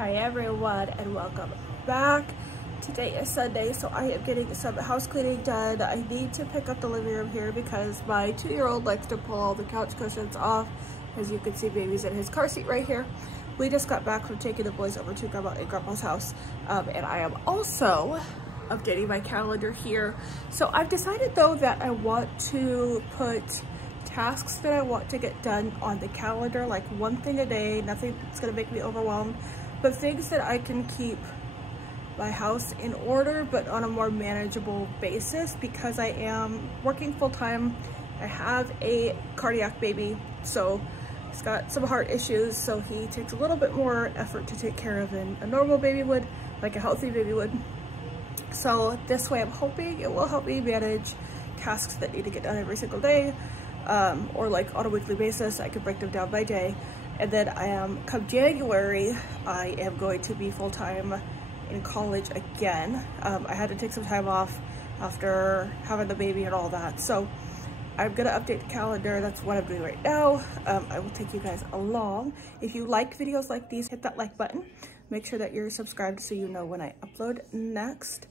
Hi everyone and welcome back. Today is Sunday, so I am getting some house cleaning done. I need to pick up the living room here because my 2-year-old likes to pull all the couch cushions off. As you can see, baby's in his car seat right here. We just got back from taking the boys over to Grandma and Grandpa's house, and I am also updating my calendar here. So I've decided though that I want to put tasks that I want to get done on the calendar, like one thing a day, nothing that's gonna make me overwhelmed, but things that I can keep my house in order but on a more manageable basis because I am working full-time. I have a cardiac baby, so he's got some heart issues, so he takes a little bit more effort to take care of than a normal baby would, like a healthy baby would. So this way I'm hoping it will help me manage tasks that need to get done every single day, or like on a weekly basis. I can break them down by day. And then come January, I am going to be full-time in college again. I had to take some time off after having the baby and all that. So I'm gonna update the calendar. That's what I'm doing right now. I will take you guys along. If you like videos like these, hit that like button. Make sure that you're subscribed so you know when I upload next.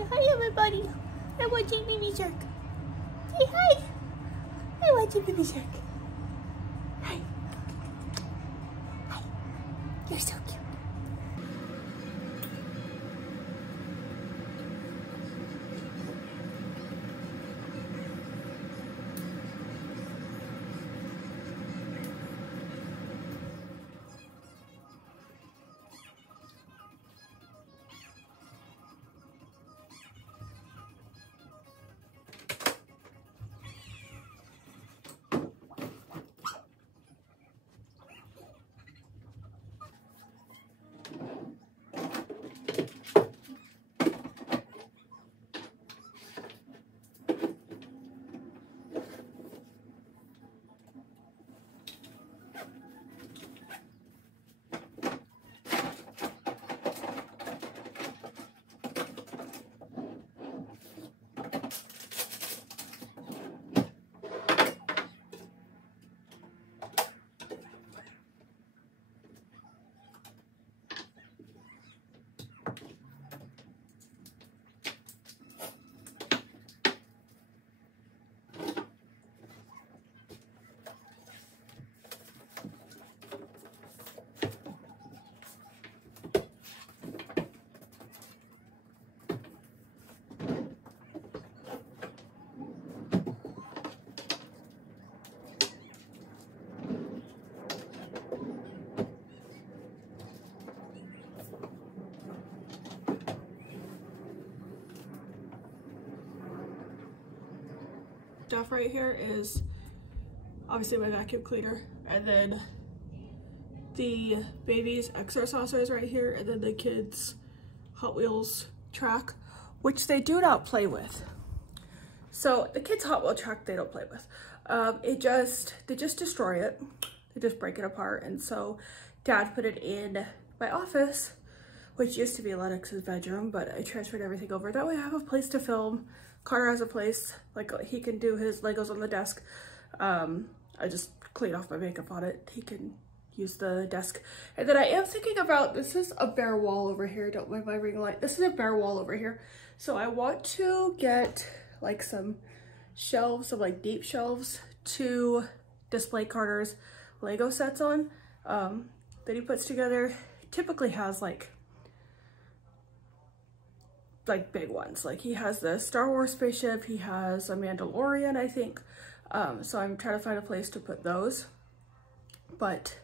Say hi, everybody. I'm watching Baby Shark. Say hi. I'm watching Baby Shark. Hi. Hi. You're so cute. Stuff right here is obviously my vacuum cleaner, and then the baby's extra saucers right here, and then the kids' Hot Wheels track, which they do not play with. So the kids' Hot Wheel track they don't play with. They just destroy it. They just break it apart. And so Dad put it in my office, which used to be Lennox's bedroom, but I transferred everything over. That way I have a place to film. Carter has a place, like he can do his Legos on the desk. I just clean off my makeup on it. He can use the desk. And then I am thinking about, this is a bare wall over here. Don't mind my ring light. This is a bare wall over here. So I want to get like some shelves, some like deep shelves to display Carter's Lego sets on that he puts together. Typically has like big ones. Like he has the Star Wars spaceship, he has a Mandalorian, I think. So I'm trying to find a place to put those. But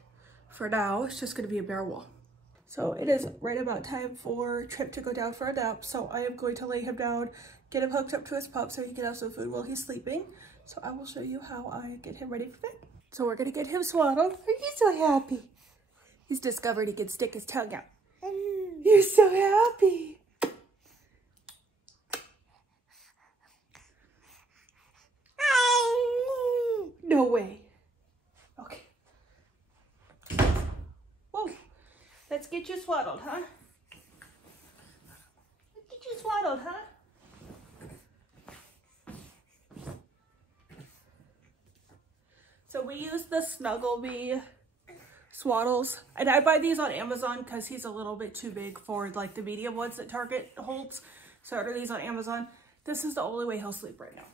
for now, it's just gonna be a bare wall. So it is right about time for Trip to go down for a nap. So I am going to lay him down, get him hooked up to his pup so he can have some food while he's sleeping. So I will show you how I get him ready for bed. So we're gonna get him swaddled. Are you so happy? He's discovered he can stick his tongue out. You're so happy. No way. Okay. Whoa. Let's get you swaddled, huh? Let's get you swaddled, huh? So we use the Snuggle Me swaddles, and I buy these on Amazon because he's a little bit too big for like the medium ones that Target holds. So I order these on Amazon. This is the only way he'll sleep right now.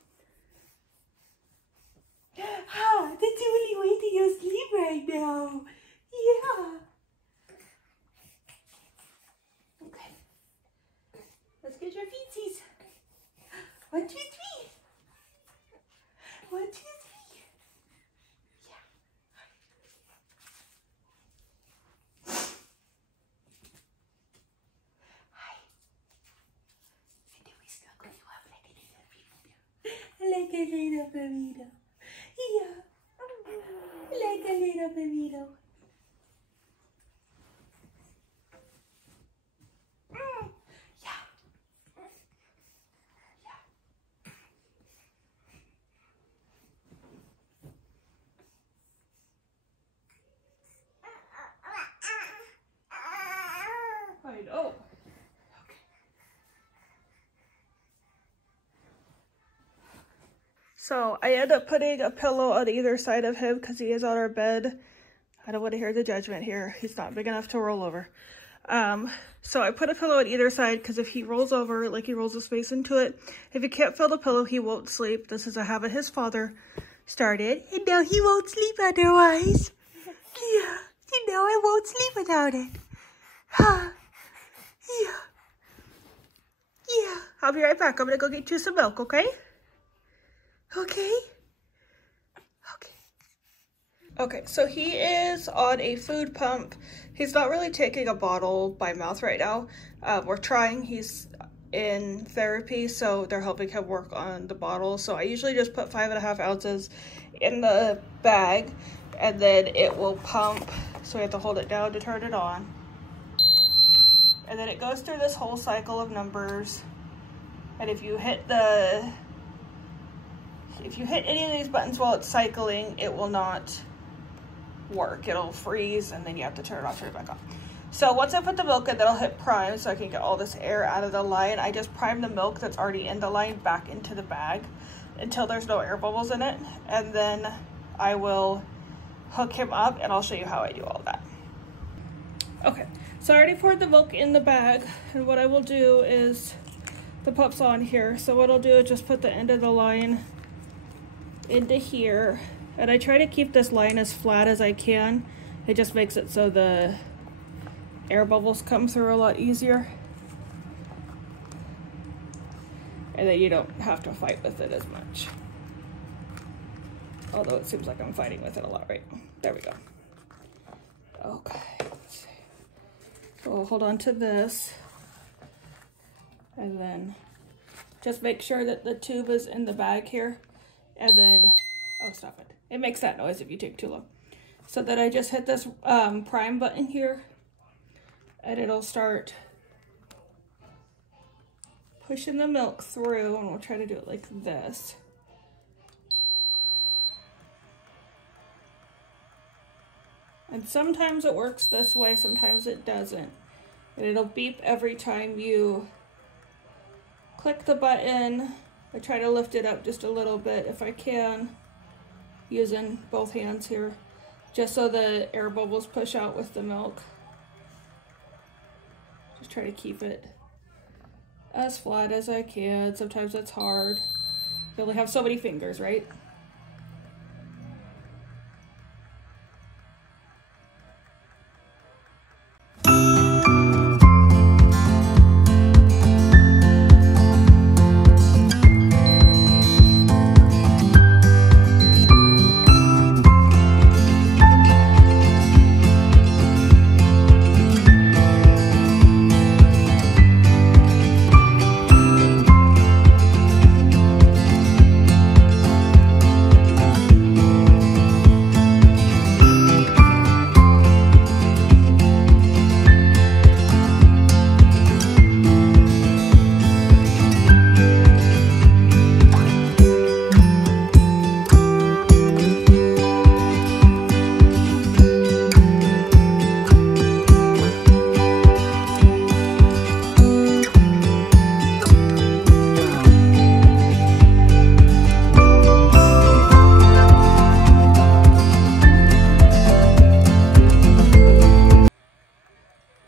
Ah, that's the only way that you'll sleep right now. Yeah. Okay. Let's get your feetsies. 1, 2, 3. 1, 2, 3. Yeah. Hi. And then we snuggle you up like a little burrito. Like a little burrito. Yeah, like a little burrito. Yeah. I know. So I end up putting a pillow on either side of him because he is on our bed. I don't want to hear the judgment here. He's not big enough to roll over. So I put a pillow on either side because if he rolls over, like he rolls his face into it, if he can't feel the pillow, he won't sleep. This is a habit his father started, and now he won't sleep otherwise. Yeah, you know I won't sleep without it. Huh. Yeah. Yeah. I'll be right back. I'm gonna go get you some milk, okay? Okay? Okay, so he is on a food pump. He's not really taking a bottle by mouth right now. We're trying. He's in therapy, so they're helping him work on the bottle. So I usually just put 5.5 ounces in the bag, and then it will pump. So we have to hold it down to turn it on. And then it goes through this whole cycle of numbers. And if you hit any of these buttons while it's cycling, it will not work. It'll freeze, and then you have to turn it off, turn it back on. So once I put the milk in, then I'll hit prime so I can get all this air out of the line. I just prime the milk that's already in the line back into the bag until there's no air bubbles in it, and then I will hook him up, and I'll show you how I do all of that. Okay, so I already poured the milk in the bag, and what I will do is, the pup's on here, so what I'll do is just put the end of the line into here. And I try to keep this line as flat as I can. It just makes it so the air bubbles come through a lot easier. And then you don't have to fight with it as much. Although it seems like I'm fighting with it a lot, right? There we go. Okay, let's see. So we'll hold on to this. And then just make sure that the tube is in the bag here. And then, oh, stop it. It makes that noise if you take too long. So then I just hit this prime button here, and it'll start pushing the milk through, and we'll try to do it like this. And sometimes it works this way, sometimes it doesn't. And it'll beep every time you click the button. I try to lift it up just a little bit if I can, using both hands here, just so the air bubbles push out with the milk. Just try to keep it as flat as I can. Sometimes it's hard. You only have so many fingers, right?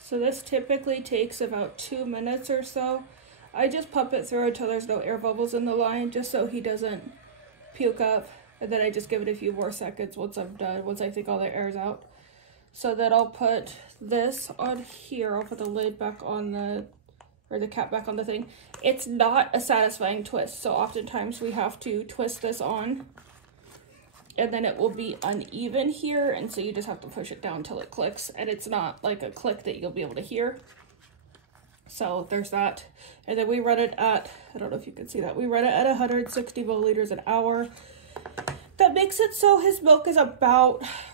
So this typically takes about 2 minutes or so. I just pump it through until there's no air bubbles in the line, just so he doesn't puke up. And then I just give it a few more seconds once I'm done, once I think all the air's out. So then I'll put this on here. I'll put the lid back on the, or the cap back on the thing. It's not a satisfying twist, so oftentimes we have to twist this on, and then it will be uneven here, and so you just have to push it down till it clicks, and it's not like a click that you'll be able to hear. So there's that. And then we run it at, I don't know if you can see that, we run it at 160 milliliters an hour. That makes it so his milk is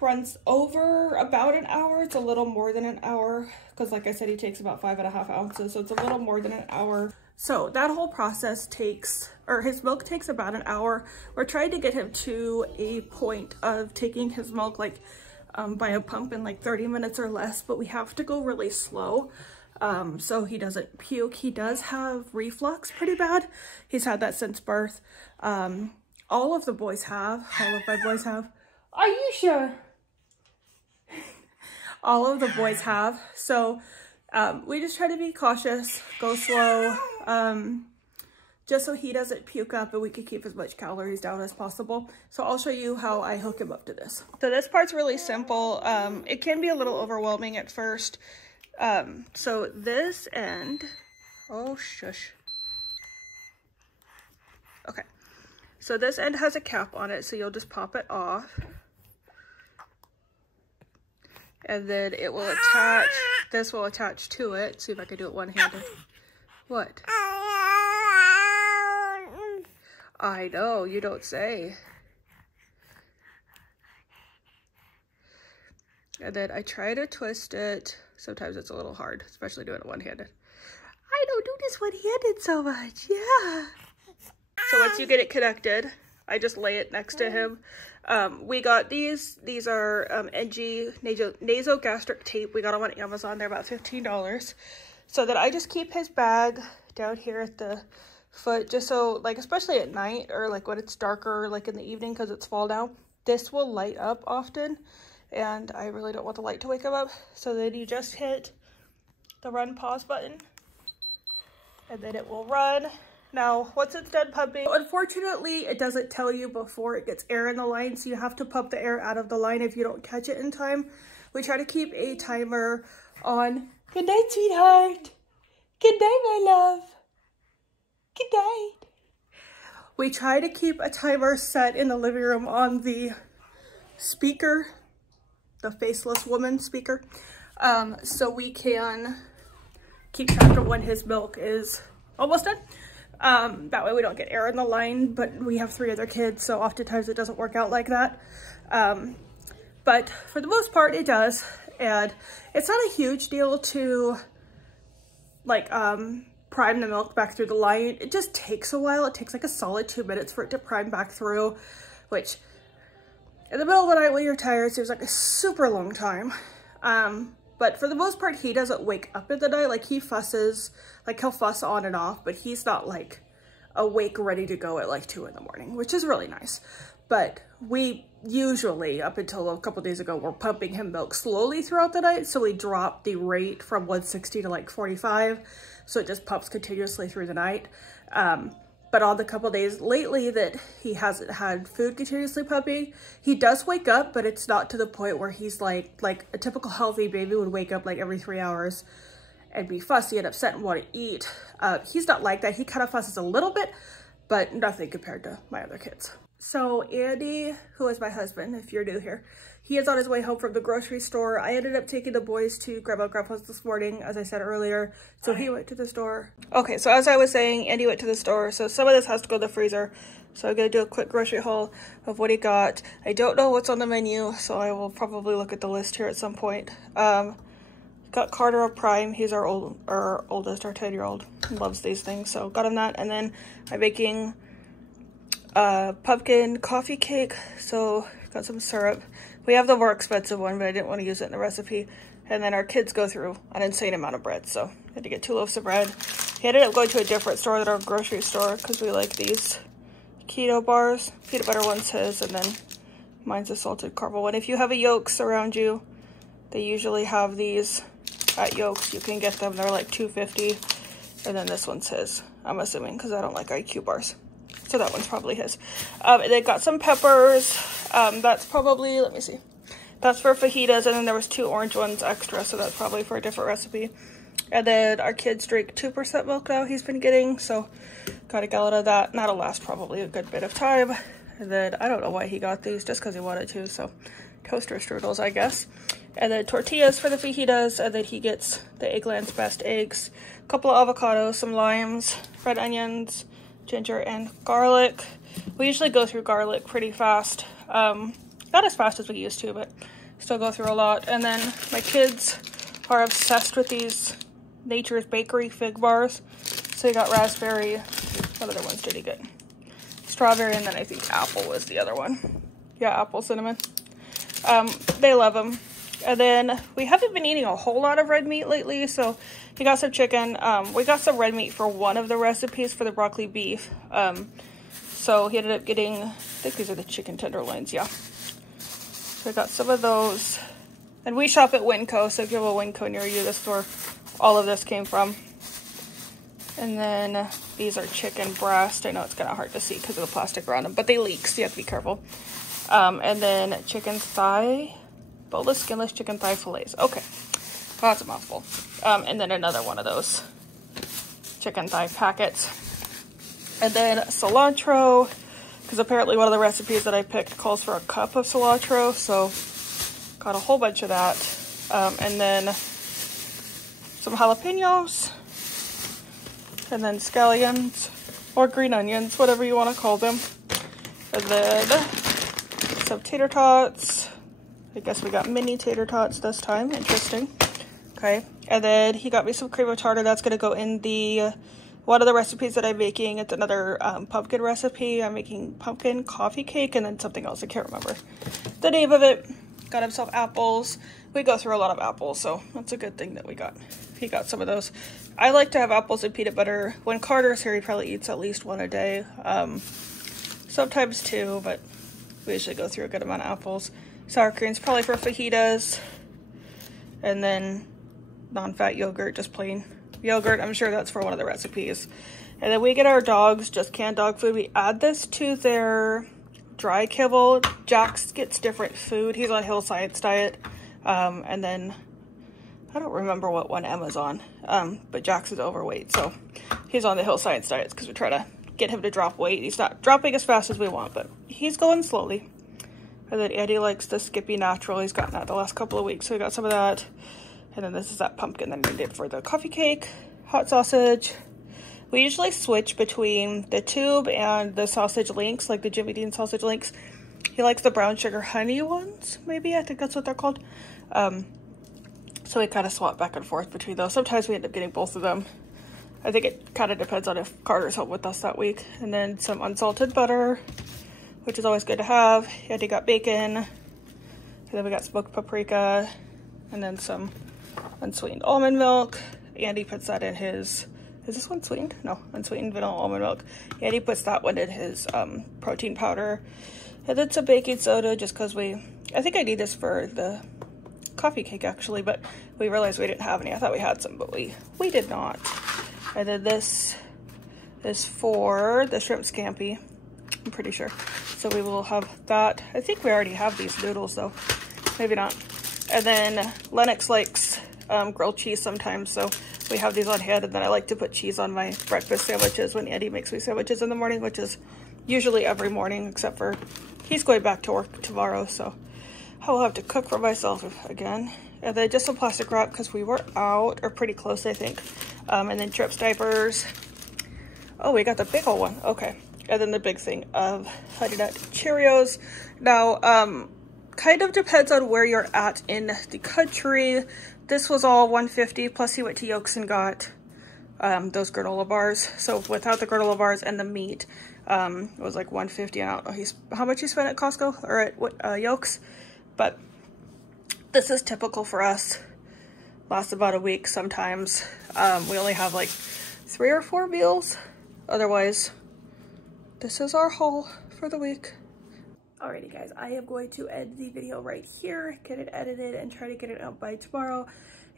runs over about an hour. It's a little more than an hour, because like I said, he takes about 5.5 ounces, so it's a little more than an hour. So that whole process takes, or his milk takes about an hour. We're trying to get him to a point of taking his milk like by a pump in like 30 minutes or less, but we have to go really slow so he doesn't puke. He does have reflux pretty bad. He's had that since birth. All of the boys have, all of my boys have. Are you sure? All of the boys have. So We just try to be cautious, go slow, just so he doesn't puke up and we can keep as much calories down as possible. So I'll show you how I hook him up to this. So this part's really simple. It can be a little overwhelming at first. So this end, oh shush. Okay, so this end has a cap on it, so you'll just pop it off. And then it will attach, this will attach to it. See if I can do it one-handed. What? I know, you don't say. And then I try to twist it. Sometimes it's a little hard, especially doing it one-handed. I don't do this one-handed so much, yeah. So once you get it connected, I just lay it next to him. We got these are NG nasogastric tape. We got them on Amazon. They're about $15. So that I just keep his bag down here at the foot, just so, like, especially at night or like when it's darker, like in the evening because it's fall now, this will light up often and I really don't want the light to wake him up. So then you just hit the run pause button and then it will run. Now, once it's done pumping, unfortunately, it doesn't tell you before it gets air in the line, so you have to pump the air out of the line if you don't catch it in time. We try to keep a timer on. Good night, sweetheart. Good night, my love. Good night. We try to keep a timer set in the living room on the speaker, the faceless woman speaker, so we can keep track of when his milk is almost done. That way we don't get air in the line, but we have 3 other kids, so oftentimes it doesn't work out like that. But for the most part it does, and it's not a huge deal to like prime the milk back through the line. It just takes a while. It takes like a solid 2 minutes for it to prime back through, which in the middle of the night when you're tired seems like a super long time. But for the most part, he doesn't wake up in the night. Like, he fusses, like, he'll fuss on and off, but he's not, like, awake, ready to go at, like, 2 in the morning, which is really nice. But we usually, up until a couple days ago, were pumping him milk slowly throughout the night, so we dropped the rate from 160 to, like, 45, so it just pumps continuously through the night. But on the couple days lately that he hasn't had food continuously pumping, he does wake up, but it's not to the point where he's like a typical healthy baby would wake up like every 3 hours and be fussy and upset and want to eat. He's not like that. He kind of fusses a little bit, but nothing compared to my other kids. So Andy, who is my husband, if you're new here, he is on his way home from the grocery store. I ended up taking the boys to Grandma and Grandpa's this morning, as I said earlier. So he went to the store. Okay, so as I was saying, Andy went to the store. So some of this has to go to the freezer. So I'm going to do a quick grocery haul of what he got. I don't know what's on the menu, so I will probably look at the list here at some point. Got Carter a Prime. He's our oldest, our 10-year-old. He loves these things, so got him that. And then I'm making pumpkin coffee cake, so got some syrup. We have the more expensive one, but I didn't want to use it in the recipe. And then our kids go through an insane amount of bread, so I had to get 2 loaves of bread. He ended up going to a different store than our grocery store because we like these keto bars. Peanut butter one's his, and then mine's a salted caramel one. If you have a Yolks around you, they usually have these at Yolks. You can get them. They're like $2.50, and then this one's his, I'm assuming, because I don't like IQ bars. So that one's probably his. They got some peppers. That's probably, let me see. That's for fajitas, and then there was 2 orange ones extra, so that's probably for a different recipe. And then our kids drink 2% milk now he's been getting, so got a gallon of that. And that'll last probably a good bit of time. And then I don't know why he got these, just because he wanted to, so toaster strudels, I guess. And then tortillas for the fajitas, and then he gets the Eggland's Best eggs, a couple of avocados, some limes, red onions, ginger, and garlic. We usually go through garlic pretty fast. Not as fast as we used to, but still go through a lot. And then my kids are obsessed with these Nature's Bakery fig bars. So he got raspberry. What other ones did he get? Strawberry, and then I think apple was the other one. Yeah, apple cinnamon. They love them. And then we haven't been eating a whole lot of red meat lately, so he got some chicken. We got some red meat for one of the recipes for the broccoli beef. So he ended up getting, I think these are the chicken tenderloins, yeah. So I got some of those. And we shop at Winco, so if you have a Winco near you, this is where all of this came from. And then these are chicken breast. I know it's kind of hard to see because of the plastic around them, but they leak, so you have to be careful. And then chicken thigh, boneless, skinless chicken thigh fillets. Okay, well, that's a mouthful. And then another one of those chicken thigh packets. And then cilantro, because apparently one of the recipes that I picked calls for a cup of cilantro, so got a whole bunch of that. And then some jalapenos, and then scallions, or green onions, whatever you want to call them. And then some tater tots. I guess we got mini tater tots this time. Interesting. Okay. And then he got me some cream of tartar. That's going to go in the one of the recipes that I'm making. It's another pumpkin recipe. I'm making pumpkin coffee cake and then something else. I can't remember the name of it. Got himself apples. We go through a lot of apples, so that's a good thing that he got some of those. I like to have apples and peanut butter. When Carter's here, he probably eats at least one a day. Sometimes two, but we usually go through a good amount of apples. Sour cream's probably for fajitas. And then non-fat yogurt, just plain yogurt. I'm sure that's for one of the recipes. And then we get our dogs just canned dog food. We add this to their dry kibble. Jax gets different food. He's on Hill Science diet. And then I don't remember what one Emma's on, but Jax is overweight, so he's on the Hill Science diets because we try to get him to drop weight. He's not dropping as fast as we want, but he's going slowly. And then Eddie likes the Skippy Natural. He's gotten that the last couple of weeks, so we got some of that. And then this is that pumpkin that I did for the coffee cake, hot sausage. We usually switch between the tube and the sausage links, like the Jimmy Dean sausage links. He likes the brown sugar honey ones, maybe. I think that's what they're called. So we kind of swap back and forth between those. Sometimes we end up getting both of them. I think it kind of depends on if Carter's home with us that week. And then some unsalted butter, which is always good to have. Eddie got bacon. And then we got smoked paprika. And then some unsweetened almond milk. Andy puts that in his... Is this one sweetened? No, unsweetened vanilla almond milk. Andy puts that one in his protein powder. And then some baking soda just because I think I need this for the coffee cake actually, but we realized we didn't have any. I thought we had some, but we did not. And then this is for the shrimp scampi, I'm pretty sure. So we will have that. I think we already have these noodles though. Maybe not. And then Lennox likes grilled cheese sometimes, so we have these on hand. And then I like to put cheese on my breakfast sandwiches when Eddie makes me sandwiches in the morning, which is usually every morning, except for he's going back to work tomorrow, so I will have to cook for myself again. And then just some plastic wrap because we were out, or pretty close, I think. And then Trips diapers. Oh, we got the big old one. Okay. And then the big thing of Honey Nut Cheerios. Now, kind of depends on where you're at in the country. This was all $1.50, plus he went to Yolks and got those granola bars. So without the granola bars and the meat, it was like $1.50. I don't know how much he spent at Costco or at Yolks, but this is typical for us. Lasts about a week sometimes. We only have like 3 or 4 meals. Otherwise, this is our haul for the week. Alrighty guys, I am going to end the video right here, get it edited, and try to get it out by tomorrow.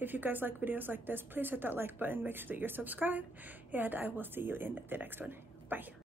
If you guys like videos like this, please hit that like button, make sure that you're subscribed, and I will see you in the next one. Bye.